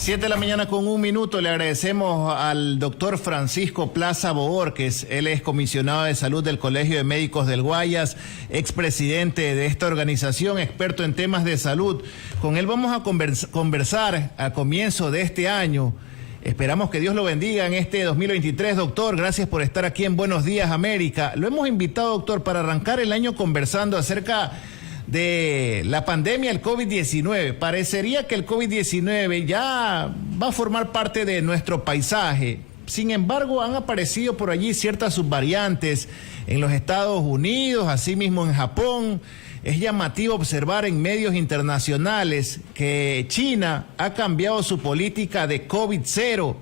7 de la mañana con 1 minuto. Le agradecemos al doctor Francisco Plaza Bohórquez. Él es comisionado de salud del Colegio de Médicos del Guayas, expresidente de esta organización, experto en temas de salud. Con él vamos a conversar a comienzo de este año. Esperamos que Dios lo bendiga en este 2023, doctor. Gracias por estar aquí en Buenos Días, América. Lo hemos invitado, doctor, para arrancar el año conversando acerca de la pandemia del COVID-19. Parecería que el COVID-19 ya va a formar parte de nuestro paisaje. Sin embargo, han aparecido por allí ciertas subvariantes en los Estados Unidos, asimismo en Japón. Es llamativo observar en medios internacionales que China ha cambiado su política de COVID-0.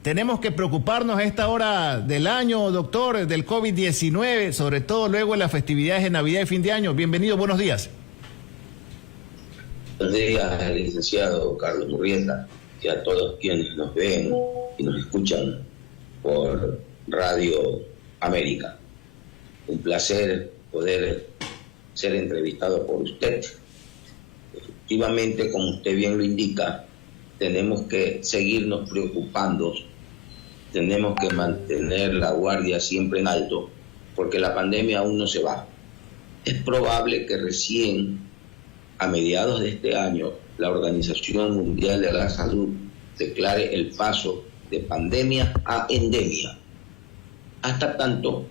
Tenemos que preocuparnos a esta hora del año, doctor, del COVID-19, sobre todo luego de las festividades de Navidad y fin de año. Bienvenido, buenos días. Buenos días, licenciado Carlos Murrieta, y a todos quienes nos ven y nos escuchan por Radio América. Un placer poder ser entrevistado por usted. Efectivamente, como usted bien lo indica, tenemos que seguirnos preocupando, tenemos que mantener la guardia siempre en alto, porque la pandemia aún no se va. Es probable que recién a mediados de este año la Organización Mundial de la Salud declare el paso de pandemia a endemia. Hasta tanto,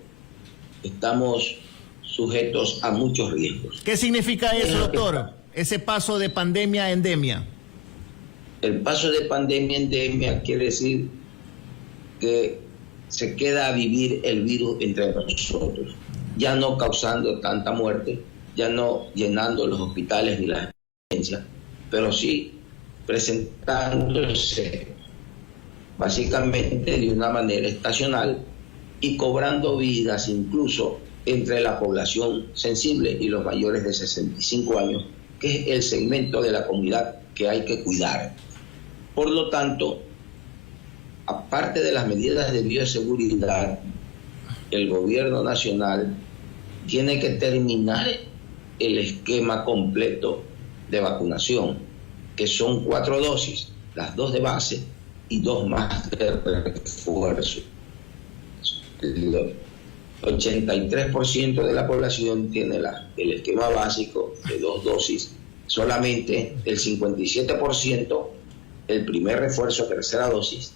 estamos sujetos a muchos riesgos. ¿Qué significa eso, doctor? Ese paso de pandemia a endemia. El paso de pandemia a endemia quiere decir que se queda a vivir el virus entre nosotros, ya no causando tanta muerte, ya no llenando los hospitales ni las emergencias, pero sí presentándose básicamente de una manera estacional y cobrando vidas incluso entre la población sensible y los mayores de 65 años, que es el segmento de la comunidad que hay que cuidar. Por lo tanto, aparte de las medidas de bioseguridad, el gobierno nacional tiene que terminar el esquema completo de vacunación, que son 4 dosis, las 2 de base y 2 más de refuerzo. El 83% de la población tiene el esquema básico de 2 dosis, solamente el 57% el primer refuerzo, tercera dosis,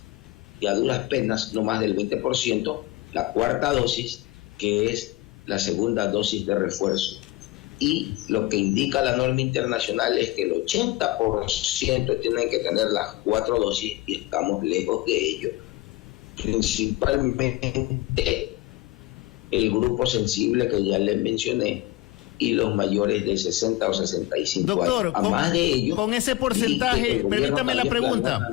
y a duras penas no más del 20% la cuarta dosis, que es la segunda dosis de refuerzo. Y lo que indica la norma internacional es que el 80% tienen que tener las 4 dosis y estamos lejos de ello. Principalmente el grupo sensible que ya les mencioné y los mayores de 60 o 65 doctor, años. Además de ello, con ese porcentaje, permítame la pregunta.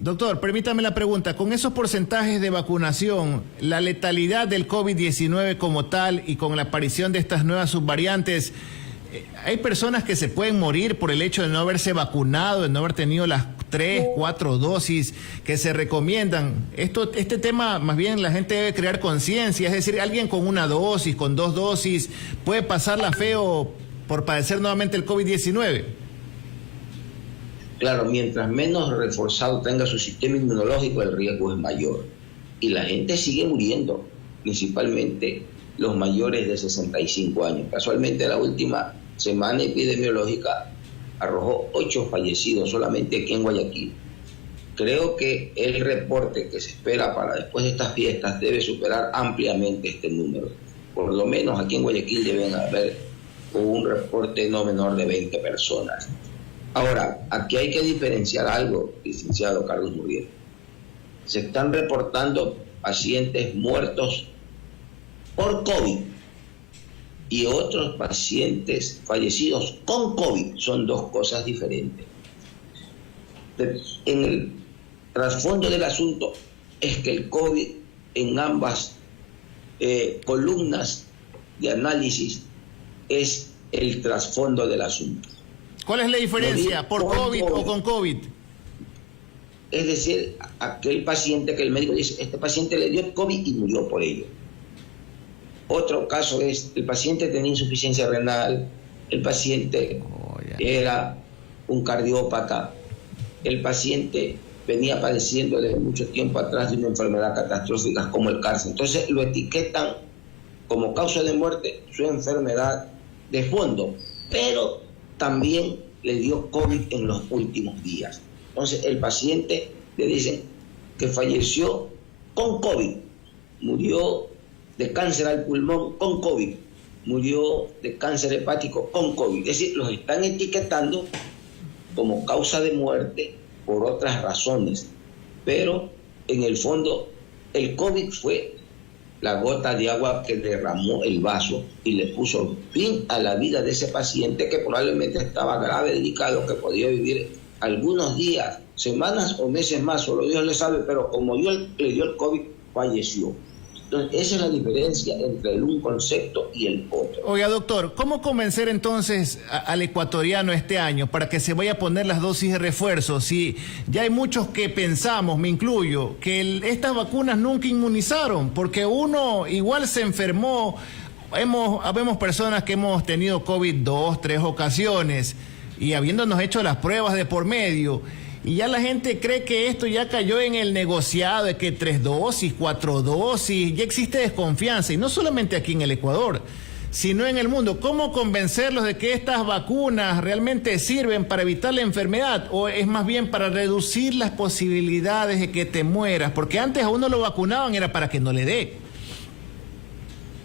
Doctor, permítame la pregunta. Con esos porcentajes de vacunación, la letalidad del COVID-19 como tal y con la aparición de estas nuevas subvariantes, hay personas que se pueden morir por el hecho de no haberse vacunado, de no haber tenido las 3, 4 dosis que se recomiendan. Este tema, más bien, la gente debe crear conciencia. Es decir, alguien con 1 dosis, con 2 dosis, puede pasarla feo por padecer nuevamente el COVID-19. Claro, mientras menos reforzado tenga su sistema inmunológico, el riesgo es mayor. Y la gente sigue muriendo, principalmente los mayores de 65 años. Casualmente, la última semana epidemiológica arrojó 8 fallecidos solamente aquí en Guayaquil. Creo que el reporte que se espera para después de estas fiestas debe superar ampliamente este número. Por lo menos aquí en Guayaquil deben haber un reporte no menor de 20 personas. Ahora, aquí hay que diferenciar algo, licenciado Carlos Murrieta. Se están reportando pacientes muertos por COVID y otros pacientes fallecidos con COVID. Son 2 cosas diferentes. En el trasfondo del asunto es que el COVID en ambas columnas de análisis es el trasfondo del asunto. ¿Cuál es la diferencia? ¿Por COVID o con COVID? Es decir, aquel paciente que el médico dice, este paciente le dio COVID y murió por ello. Otro caso es, el paciente tenía insuficiencia renal, el paciente era un cardiópata, el paciente venía padeciendo desde mucho tiempo atrás de una enfermedad catastrófica como el cáncer. Entonces lo etiquetan como causa de muerte su enfermedad de fondo, pero también le dio COVID en los últimos días. Entonces el paciente le dicen que falleció con COVID, murió de cáncer al pulmón con COVID, murió de cáncer hepático con COVID. Es decir, los están etiquetando como causa de muerte por otras razones, pero en el fondo el COVID fue la gota de agua que derramó el vaso y le puso fin a la vida de ese paciente, que probablemente estaba grave, delicado, que podía vivir algunos días, semanas o meses más, solo Dios le sabe, pero como le dio el COVID, falleció. Entonces, esa es la diferencia entre un concepto y el otro. Oiga, doctor, ¿cómo convencer entonces al ecuatoriano este año para que se vaya a poner las dosis de refuerzo? Si ya hay muchos que pensamos, me incluyo, que estas vacunas nunca inmunizaron, porque uno igual se enfermó. Habemos personas que hemos tenido COVID 2, 3 ocasiones y habiéndonos hecho las pruebas de por medio. Y ya la gente cree que esto ya cayó en el negociado de que 3 dosis, 4 dosis, ya existe desconfianza, y no solamente aquí en el Ecuador, sino en el mundo. ¿Cómo convencerlos de que estas vacunas realmente sirven para evitar la enfermedad, o es más bien para reducir las posibilidades de que te mueras? Porque antes a uno lo vacunaban era para que no le dé.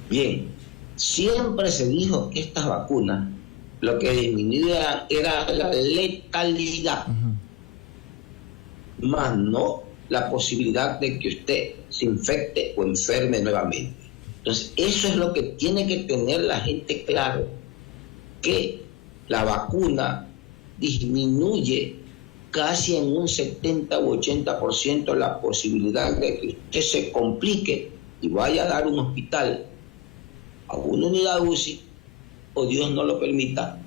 Bien, siempre se dijo que estas vacunas lo que disminuía era la letalidad. Más no la posibilidad de que usted se infecte o enferme nuevamente. Entonces, eso es lo que tiene que tener la gente claro, que la vacuna disminuye casi en un 70 u 80% la posibilidad de que usted se complique y vaya a dar un hospital, a una unidad UCI, o Dios no lo permita,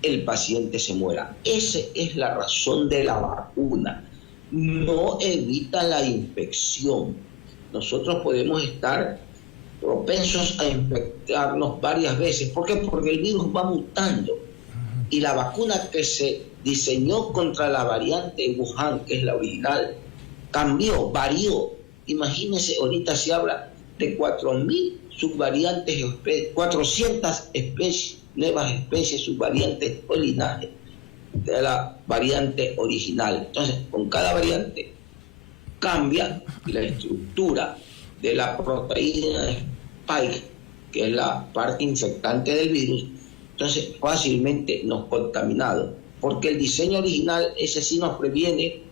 el paciente se muera. Esa es la razón de la vacuna. No evita la infección. Nosotros podemos estar propensos a infectarnos varias veces. ¿Por qué? Porque el virus va mutando. Y la vacuna que se diseñó contra la variante Wuhan, que es la original, cambió, varió. Imagínense, ahorita se habla de 4.000 subvariantes, 400 especies, nuevas especies subvariantes o linajes de la variante original. Entonces, con cada variante cambia la estructura de la proteína spike, que es la parte infectante del virus. Entonces, fácilmente nos contaminamos, porque el diseño original, ese sí nos previene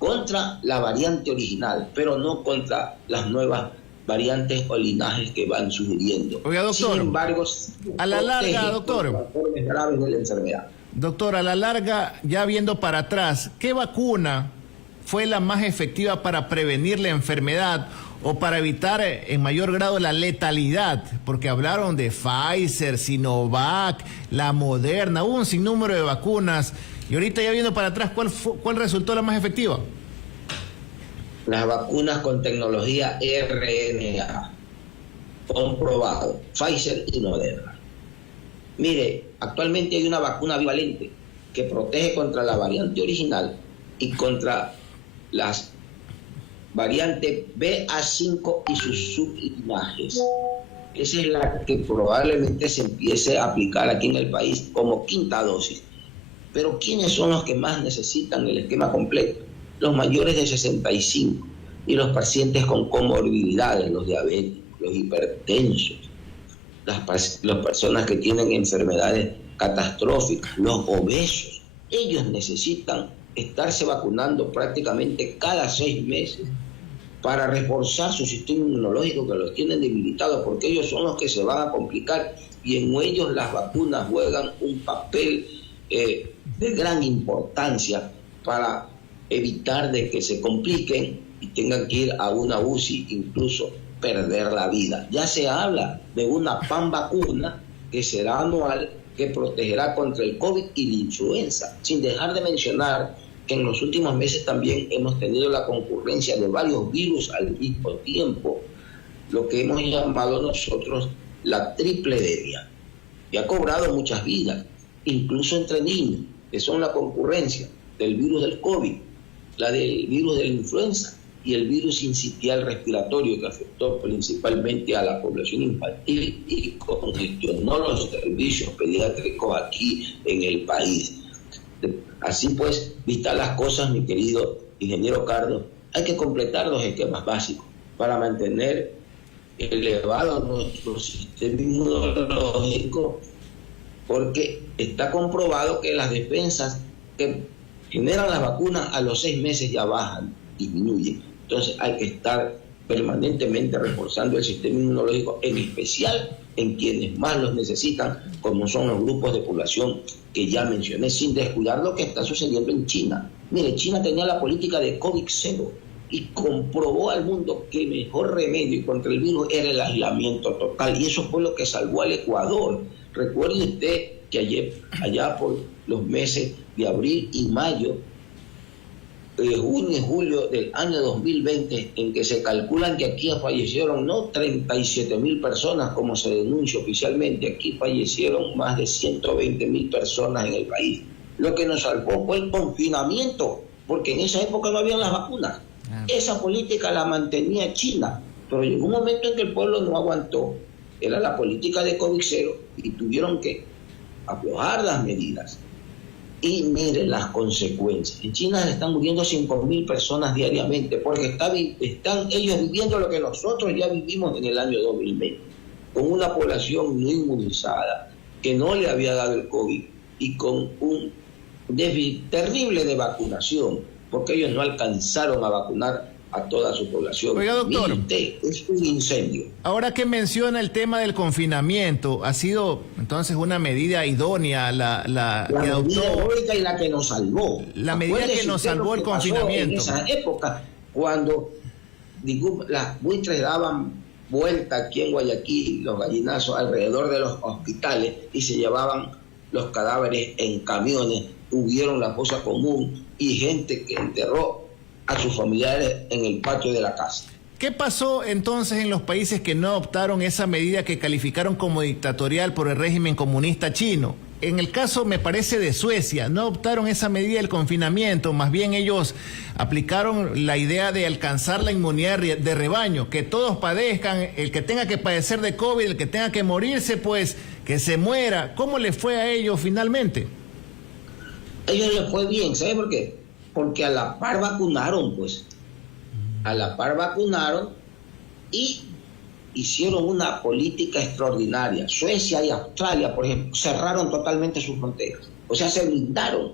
contra la variante original, pero no contra las nuevas variantes o linajes que van surgiendo. Oiga, doctor, sin embargo, a la larga, doctor, las formas graves de la enfermedad. Doctor, a la larga, ya viendo para atrás, ¿qué vacuna fue la más efectiva para prevenir la enfermedad o para evitar en mayor grado la letalidad? Porque hablaron de Pfizer, Sinovac, la Moderna, hubo un sinnúmero de vacunas. Y ahorita ya viendo para atrás, ¿cuál resultó la más efectiva? Las vacunas con tecnología RNA, comprobado, Pfizer y Moderna. Mire, actualmente hay una vacuna bivalente que protege contra la variante original y contra las variantes BA5 y sus sublinajes. Esa es la que probablemente se empiece a aplicar aquí en el país como quinta dosis. Pero ¿quiénes son los que más necesitan el esquema completo? Los mayores de 65 y los pacientes con comorbilidades, los diabéticos, los hipertensos, las personas que tienen enfermedades catastróficas, los obesos. Ellos necesitan estarse vacunando prácticamente cada 6 meses para reforzar su sistema inmunológico, que los tienen debilitados, porque ellos son los que se van a complicar, y en ellos las vacunas juegan un papel de gran importancia para evitar de que se compliquen y tengan que ir a una UCI, incluso perder la vida. Ya se habla de una PAN vacuna que será anual, que protegerá contra el COVID y la influenza, sin dejar de mencionar que en los últimos meses también hemos tenido la concurrencia de varios virus al mismo tiempo, lo que hemos llamado nosotros la tripledemia, y ha cobrado muchas vidas, incluso entre niños, que son la concurrencia del virus del COVID, la del virus de la influenza y el virus sincitial respiratorio, que afectó principalmente a la población infantil y congestionó los servicios pediátricos aquí en el país. Así pues, vistas las cosas, mi querido ingeniero Carlos, hay que completar los esquemas básicos para mantener elevado nuestro sistema inmunológico, porque está comprobado que las defensas que generan las vacunas a los 6 meses ya bajan, disminuyen. Entonces hay que estar permanentemente reforzando el sistema inmunológico, en especial en quienes más los necesitan, como son los grupos de población que ya mencioné, sin descuidar lo que está sucediendo en China. Mire, China tenía la política de COVID-0 y comprobó al mundo que el mejor remedio contra el virus era el aislamiento total, y eso fue lo que salvó al Ecuador. Recuerde usted que allá por los meses de abril y mayo, junio y julio del año 2020, en que se calculan que aquí fallecieron no 37.000 personas como se denuncia oficialmente, aquí fallecieron más de 120.000 personas en el país. Lo que nos salvó fue el confinamiento, porque en esa época no habían las vacunas. Esa política la mantenía China, pero llegó un momento en que el pueblo no aguantó. Era la política de COVID-0 y tuvieron que aflojar las medidas. Y miren las consecuencias. En China se están muriendo 5.000 personas diariamente, porque están ellos viviendo lo que nosotros ya vivimos en el año 2020, con una población no inmunizada, que no le había dado el COVID, y con un déficit terrible de vacunación, porque ellos no alcanzaron a vacunar a toda su población. Oiga, doctor, mire usted, es un incendio. Ahora que menciona el tema del confinamiento, ¿ha sido entonces una medida idónea la que adoptó? Medida heroica y la que nos salvó. La medida que nos salvó el confinamiento. En esa época, cuando las buitres daban vuelta aquí en Guayaquil, los gallinazos alrededor de los hospitales, y se llevaban los cadáveres en camiones, hubieron la fosa común y gente que enterró a sus familiares en el patio de la casa. ¿Qué pasó entonces en los países que no adoptaron esa medida que calificaron como dictatorial por el régimen comunista chino? En el caso, me parece, de Suecia, no adoptaron esa medida del confinamiento, más bien ellos aplicaron la idea de alcanzar la inmunidad de rebaño, que todos padezcan, el que tenga que padecer de COVID, el que tenga que morirse, pues que se muera. ¿Cómo le fue a ellos finalmente? A ellos les fue bien, ¿sabe por qué? Porque a la par vacunaron, pues. A la par vacunaron y hicieron una política extraordinaria. Suecia y Australia, por ejemplo, cerraron totalmente sus fronteras. O sea, se blindaron.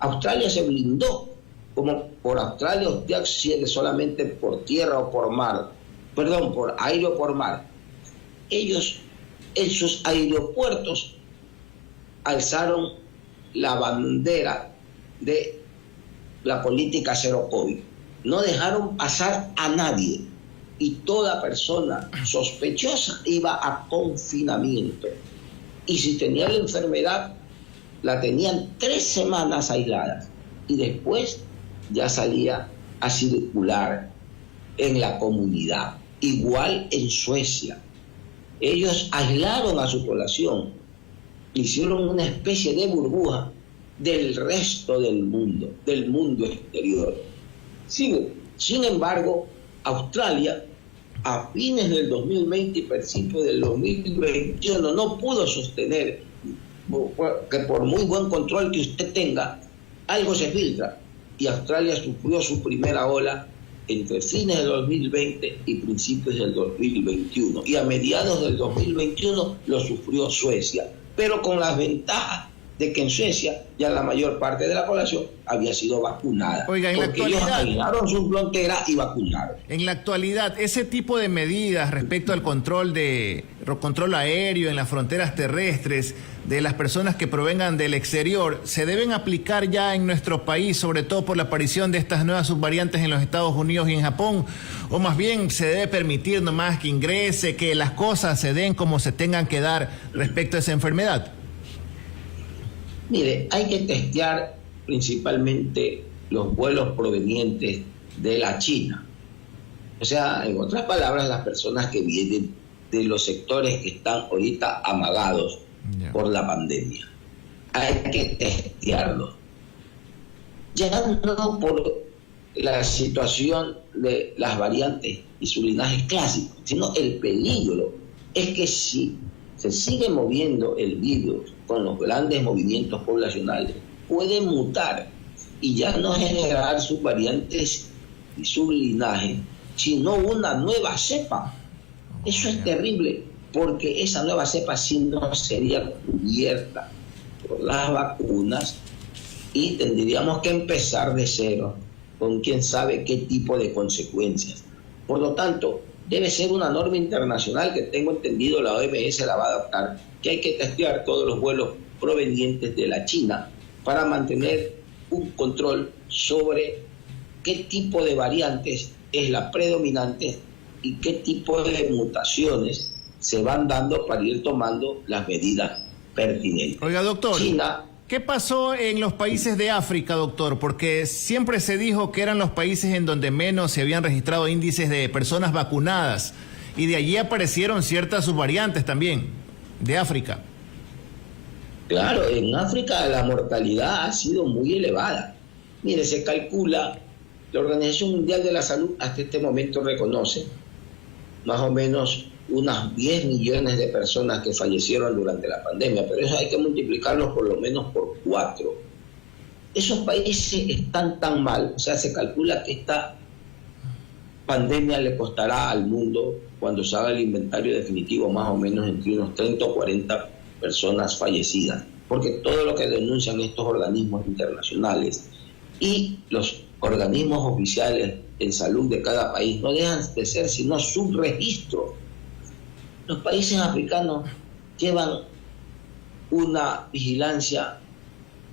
Australia se blindó. Como por Australia usted accede solamente por tierra o por mar. Perdón, por aire o por mar. Ellos, en sus aeropuertos, alzaron la bandera de la política cero COVID. No dejaron pasar a nadie y toda persona sospechosa iba a confinamiento. Y si tenía la enfermedad, la tenían 3 semanas aisladas y después ya salía a circular en la comunidad. Igual en Suecia. Ellos aislaron a su población, hicieron una especie de burbuja del resto del mundo exterior. Sin embargo, Australia, a fines del 2020 y principios del 2021, no pudo sostener que por muy buen control que usted tenga, algo se filtra. Y Australia sufrió su primera ola entre fines del 2020 y principios del 2021. Y a mediados del 2021 lo sufrió Suecia, pero con las ventajas de que en Suecia ya la mayor parte de la población había sido vacunada. Oiga, porque ellos aislaron su frontera y vacunaron. En la actualidad, ese tipo de medidas respecto al control aéreo en las fronteras terrestres de las personas que provengan del exterior, ¿se deben aplicar ya en nuestro país, sobre todo por la aparición de estas nuevas subvariantes en los Estados Unidos y en Japón? ¿O más bien se debe permitir nomás que ingrese, que las cosas se den como se tengan que dar respecto a esa enfermedad? Mire, hay que testear principalmente los vuelos provenientes de la China. O sea, en otras palabras, las personas que vienen de los sectores que están ahorita amagados por la pandemia. Hay que testearlos. Ya no por la situación de las variantes y su linaje clásico, sino el peligro es que si se sigue moviendo el virus con los grandes movimientos poblacionales, puede mutar y ya no generar sus variantes y su linaje, sino una nueva cepa. Eso es terrible, porque esa nueva cepa sí no sería cubierta por las vacunas y tendríamos que empezar de cero, con quién sabe qué tipo de consecuencias. Por lo tanto, debe ser una norma internacional que tengo entendido la OMS la va a adoptar, que hay que testear todos los vuelos provenientes de la China para mantener un control sobre qué tipo de variantes es la predominante y qué tipo de mutaciones se van dando para ir tomando las medidas pertinentes. Oiga, doctor, China, ¿qué pasó en los países de África, doctor? Porque siempre se dijo que eran los países en donde menos se habían registrado índices de personas vacunadas y de allí aparecieron ciertas subvariantes también, de África. claro, en África la mortalidad ha sido muy elevada. Mire, se calcula, la Organización Mundial de la Salud hasta este momento reconoce más o menos unas 10 millones de personas que fallecieron durante la pandemia, pero eso hay que multiplicarlo por lo menos por 4. Esos países están tan mal, o sea, se calcula que esta pandemia le costará al mundo, cuando se haga el inventario definitivo, más o menos entre unos 30 o 40 personas fallecidas, porque todo lo que denuncian estos organismos internacionales y los organismos oficiales en salud de cada país no dejan de ser sino subregistros. Los países africanos llevan una vigilancia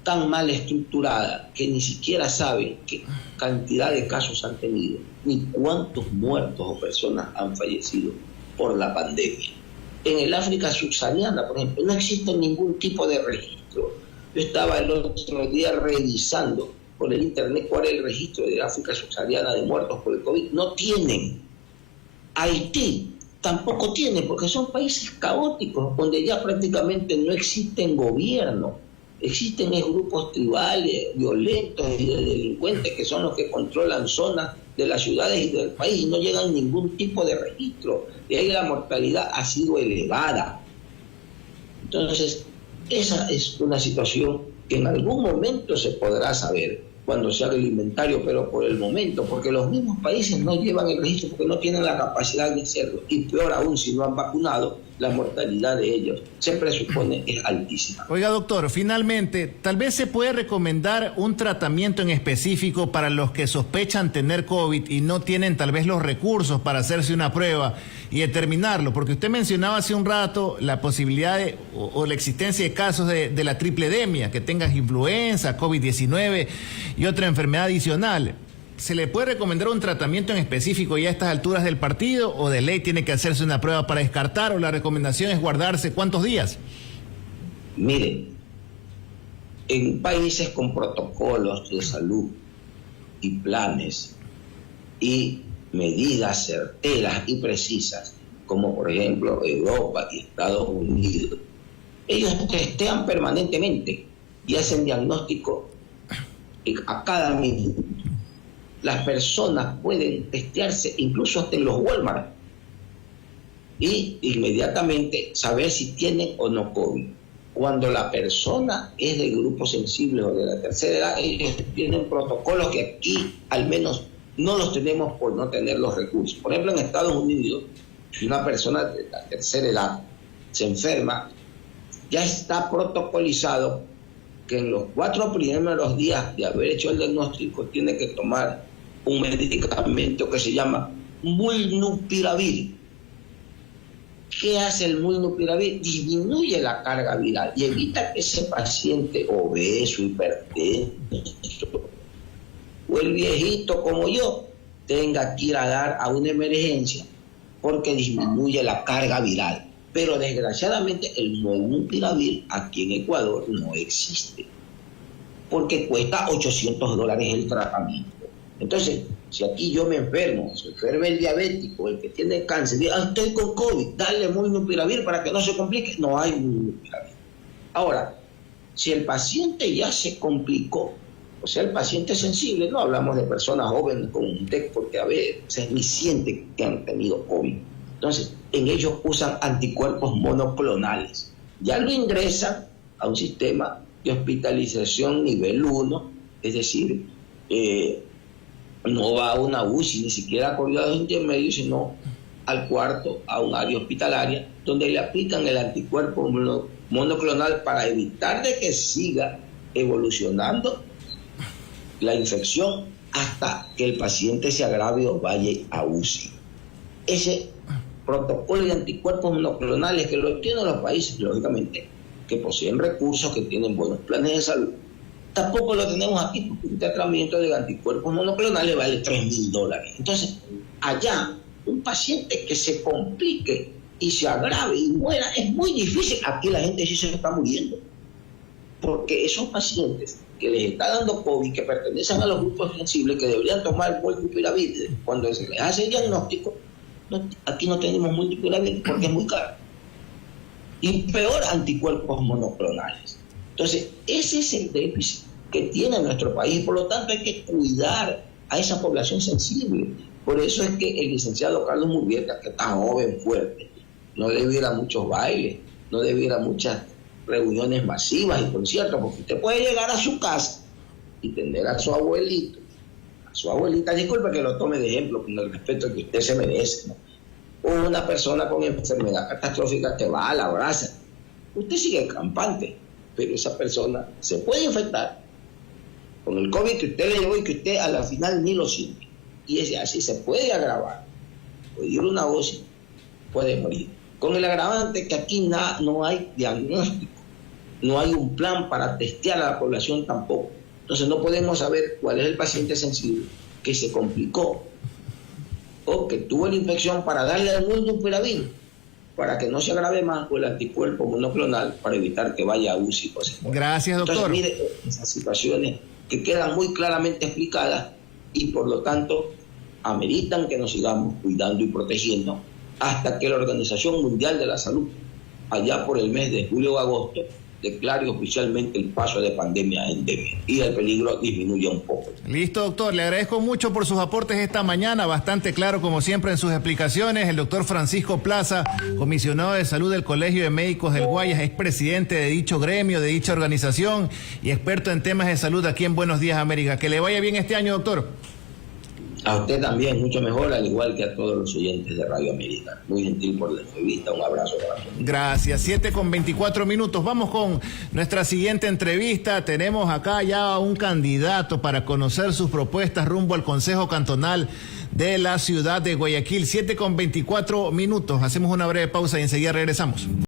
tan mal estructurada que ni siquiera saben qué cantidad de casos han tenido, ni cuántos muertos o personas han fallecido por la pandemia. En el África subsahariana, por ejemplo, no existe ningún tipo de registro. Yo estaba el otro día revisando por el internet cuál es el registro de África subsahariana de muertos por el COVID. No tienen. Haití tampoco tiene, porque son países caóticos, donde ya prácticamente no existen gobiernos. Existen grupos tribales, violentos y de delincuentes que son los que controlan zonas de las ciudades y del país y no llegan a ningún tipo de registro. De ahí la mortalidad ha sido elevada. Entonces, esa es una situación que en algún momento se podrá saber cuando se haga el inventario, pero por el momento, porque los mismos países no llevan el registro porque no tienen la capacidad de hacerlo, y peor aún si no han vacunado, la mortalidad de ellos se presupone es altísima. Oiga, doctor, finalmente, tal vez se puede recomendar un tratamiento en específico para los que sospechan tener COVID y no tienen tal vez los recursos para hacerse una prueba y determinarlo, porque usted mencionaba hace un rato la posibilidad de, o la existencia de casos de la tripledemia, que tengas influenza, COVID-19 y otra enfermedad adicional. ¿Se le puede recomendar un tratamiento en específico ya a estas alturas del partido o de ley tiene que hacerse una prueba para descartar o la recomendación es guardarse cuántos días? Mire, en países con protocolos de salud y planes y medidas certeras y precisas, como por ejemplo Europa y Estados Unidos, ellos testean permanentemente y hacen diagnóstico a cada minuto. Las personas pueden testearse incluso hasta en los Walmart y inmediatamente saber si tienen o no COVID. Cuando la persona es de grupos sensibles o de la tercera edad, ellos tienen protocolos que aquí al menos no los tenemos por no tener los recursos. Por ejemplo, en Estados Unidos, si una persona de la tercera edad se enferma, ya está protocolizado que en los 4 primeros días de haber hecho el diagnóstico tiene que tomar un medicamento que se llama Molnupiravir. ¿Qué hace el Molnupiravir? Disminuye la carga viral y evita que ese paciente obeso, hipertenso o el viejito como yo tenga que ir a dar a una emergencia porque disminuye la carga viral. Pero desgraciadamente el Molnupiravir aquí en Ecuador no existe porque cuesta $800 el tratamiento. Entonces, si aquí yo me enfermo, se enferma el diabético, el que tiene cáncer, dice, estoy con COVID, dale Molnupiravir para que no se complique. No hay Molnupiravir. Ahora, si el paciente ya se complicó, O sea, el paciente sensible, no hablamos de personas jóvenes con un TEC, porque a veces es muy siente que han tenido COVID. Entonces, en ellos usan anticuerpos monoclonales. Ya lo ingresan a un sistema de hospitalización nivel 1, es decir, no va a una UCI, ni siquiera a cuidados intermedios, sino al cuarto, a un área hospitalaria, donde le aplican el anticuerpo monoclonal para evitar de que siga evolucionando la infección hasta que el paciente se agrave o vaya a UCI. Ese protocolo de anticuerpos monoclonales que lo tienen los países, lógicamente, que poseen recursos, que tienen buenos planes de salud, tampoco lo tenemos aquí, porque un tratamiento de anticuerpos monoclonales vale $3,000. Entonces, allá, un paciente que se complique y se agrave y muera, es muy difícil. Aquí la gente sí se está muriendo, porque esos pacientes que les está dando COVID, que pertenecen a los grupos sensibles, que deberían tomar molnupiravir cuando se les hace el diagnóstico, aquí no tenemos molnupiravir porque es muy caro. Y peor, anticuerpos monoclonales. Entonces, ese es el déficit que tiene nuestro país. Por lo tanto, hay que cuidar a esa población sensible. Por eso es que el licenciado Carlos Murrieta, que está joven, fuerte, no debe ir a muchos bailes, no debe ir a muchas reuniones masivas y conciertos, porque usted puede llegar a su casa y tener a su abuelito, a su abuelita, disculpe que lo tome de ejemplo con el respeto que usted se merece, ¿no? O una persona con enfermedad catastrófica que va, la abraza. Usted sigue campante, pero esa persona se puede infectar con el COVID que usted le llevó y que usted a la final ni lo siente. Y ese así se puede agravar, puede ir a una UCI, puede morir. Con el agravante que aquí no hay diagnóstico, no hay un plan para testear a la población tampoco. Entonces no podemos saber cuál es el paciente sensible que se complicó o que tuvo la infección para darle al molnupiravir para que no se agrave más, o el anticuerpo monoclonal para evitar que vaya a UCI. Gracias, doctor. Entonces, mire, esas situaciones que quedan muy claramente explicadas y por lo tanto ameritan que nos sigamos cuidando y protegiendo hasta que la Organización Mundial de la Salud, allá por el mes de julio o agosto, declare oficialmente el paso de pandemia a endemia y el peligro disminuya un poco. Listo, doctor. Le agradezco mucho por sus aportes esta mañana, bastante claro como siempre en sus explicaciones. El doctor Francisco Plaza, comisionado de salud del Colegio de Médicos del Guayas, es presidente de dicho gremio, de dicha organización y experto en temas de salud aquí en Buenos Días América. Que le vaya bien este año, doctor. A usted también, mucho mejor, al igual que a todos los oyentes de Radio América. Muy gentil por la entrevista, un abrazo para todos. Gracias, 7:24. Vamos con nuestra siguiente entrevista. Tenemos acá ya a un candidato para conocer sus propuestas rumbo al Consejo Cantonal de la ciudad de Guayaquil. 7:24. Hacemos una breve pausa y enseguida regresamos.